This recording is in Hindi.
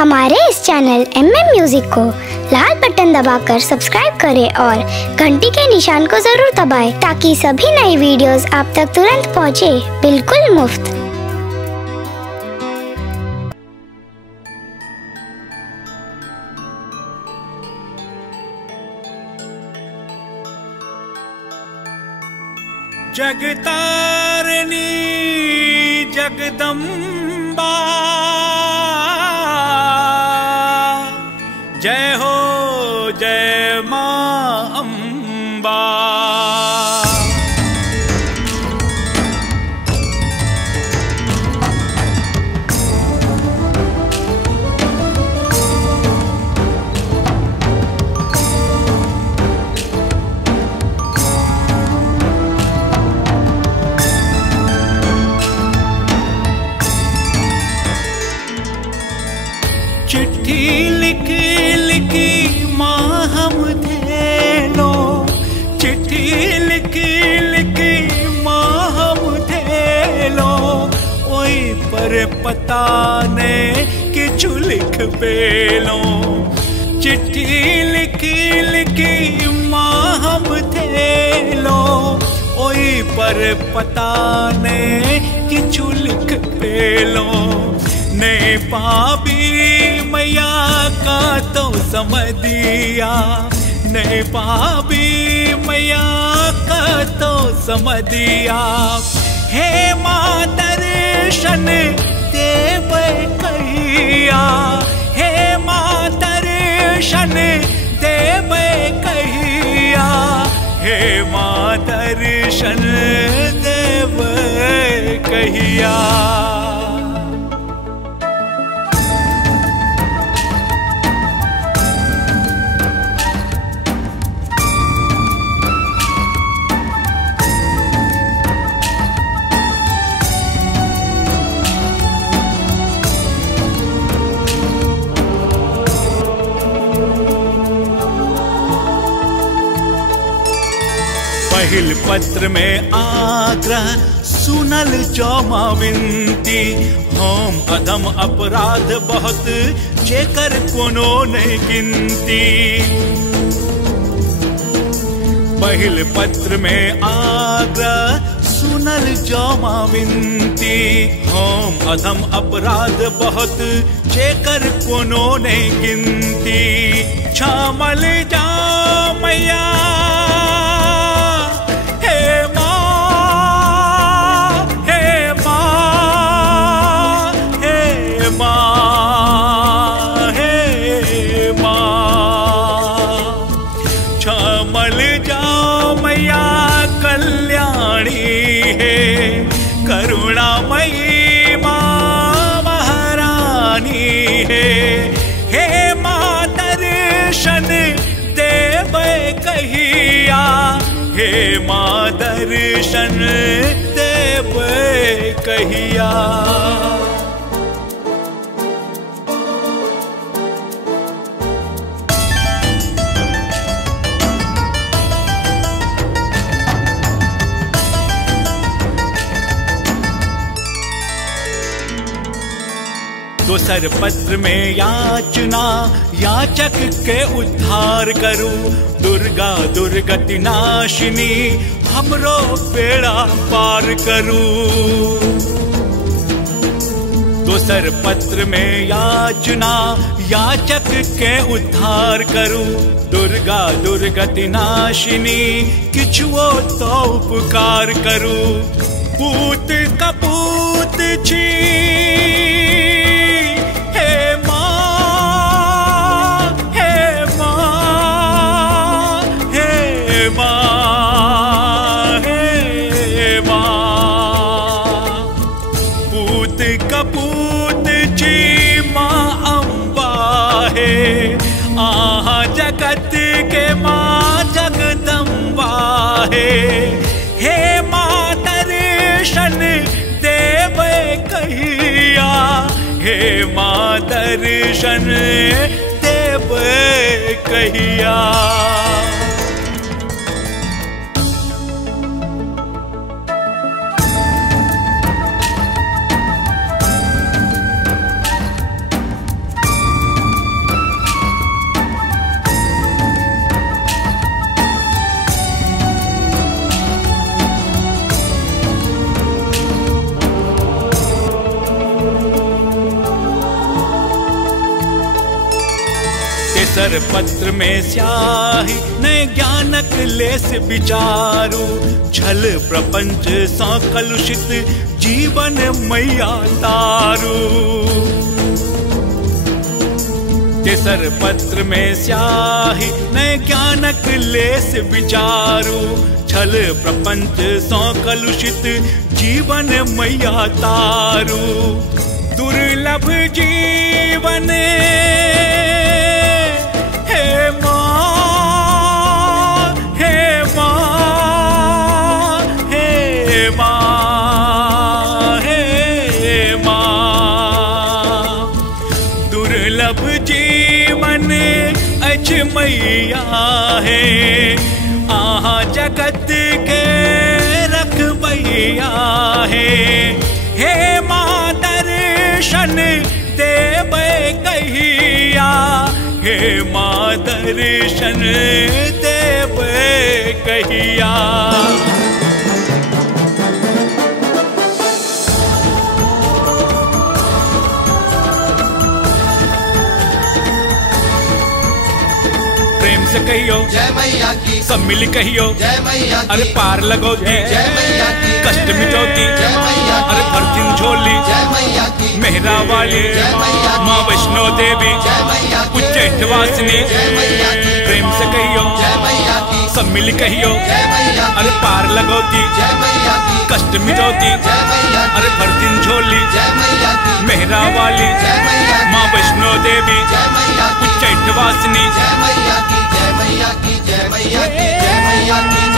हमारे इस चैनल MM म्यूजिक को लाल बटन दबाकर सब्सक्राइब करें और घंटी के निशान को जरूर दबाएं ताकि सभी नई वीडियोस आप तक तुरंत पहुंचे, बिल्कुल मुफ्त। जगतारिणी जगदम्बा जय हो जय मां अम्बा। चिट्ठी लिखी लिखी माँ हम थे लो, चिट्ठी लिखी लिखी माँ हम थे लो, ओई पर पता ने किछु लिख पेलो। चिट्ठी लिखी लिखी माँ हम थे लो, ओई पर पता ने किछु लिख पेलो। ने पापी मैया का तो समदिया, ने पापी मैया का तो समदिया। हे माँ दर्शन देव कहिया, हे माँ दर्शन देव कहिया, हे माँ दर्शन देव कहिया। पहिल पत्र में आग्रह सुनल जौमा विनती, हम अधम अपराध बहुत जेकर कोनो नहीं गिनती। पहिल पत्र में आग्रह सुनल जौमा विनती, हम अधम अपराध बहुत जेकर कोनो नहीं गिनती। छामल जा मैया करुणामयी माँ महारानी है। हे माँ दर्शन देव कहिया, हे माँ दर्शन देव कहिया। दोसर पत्र में याचना याचक के उद्धार करूं, दुर्गा दुर्गति नाशिनी हमरो बेड़ा पार करूं। दोसर पत्र में याचना याचक के उद्धार करूं, दुर्गा दुर्गति नाशिनी किछुओ तो उपकार करूं। पूत कपूत छी कपूत जी माँ अम्बा है, आहा जगत के माँ जगदम्बा है। हे माँ दर्शन देव कहिया, हे माँ दर्शन देव कहिया। केसर पत्र में स्याही न ज्ञानक लेस विचारू, छल प्रपंच सा कलुषित जीवन मैया तारू। केसर पत्र में स्याही न ज्ञानक लेस विचारू, छल प्रपंच सा कलुषित जीवन मैया तारू। दुर्लभ जीवन हे माँ, हे माँ, हे माँ, हे माँ। दुर्लभ जीवन अज मैया है, आहा जगत के रखबैया है। हे माँ दर्शन देवे कहिया, हे माँ दर्शन देवे कहिया। प्रेम से कहियो जय मैया की, सब मिल कहियो जय मैया की, अरे पार लगोती जय मैया की, कष्ट मिटोती जय मैया की, अरे भरतिन झोली जय मैया की, मेहरा वाली जय मैया की, माँ वैष्णो देवी जय मैया की, उच्चैठवासिनी। जय मैया की, प्रेम से कहियो जय मैया की, सब मिल कहियो जय मैया की, अरे पार लगोती जय मैया की, कष्ट मिटोती जय मैया की, अरे भरतिन झोली जय मैया की, मेहरा वाली जय मैया की, माँ वैष्णो देवी जय मैया की, उच्चैठवासिनी। जय मैया की, जय मैया की, जय मैया की, जय मैया की।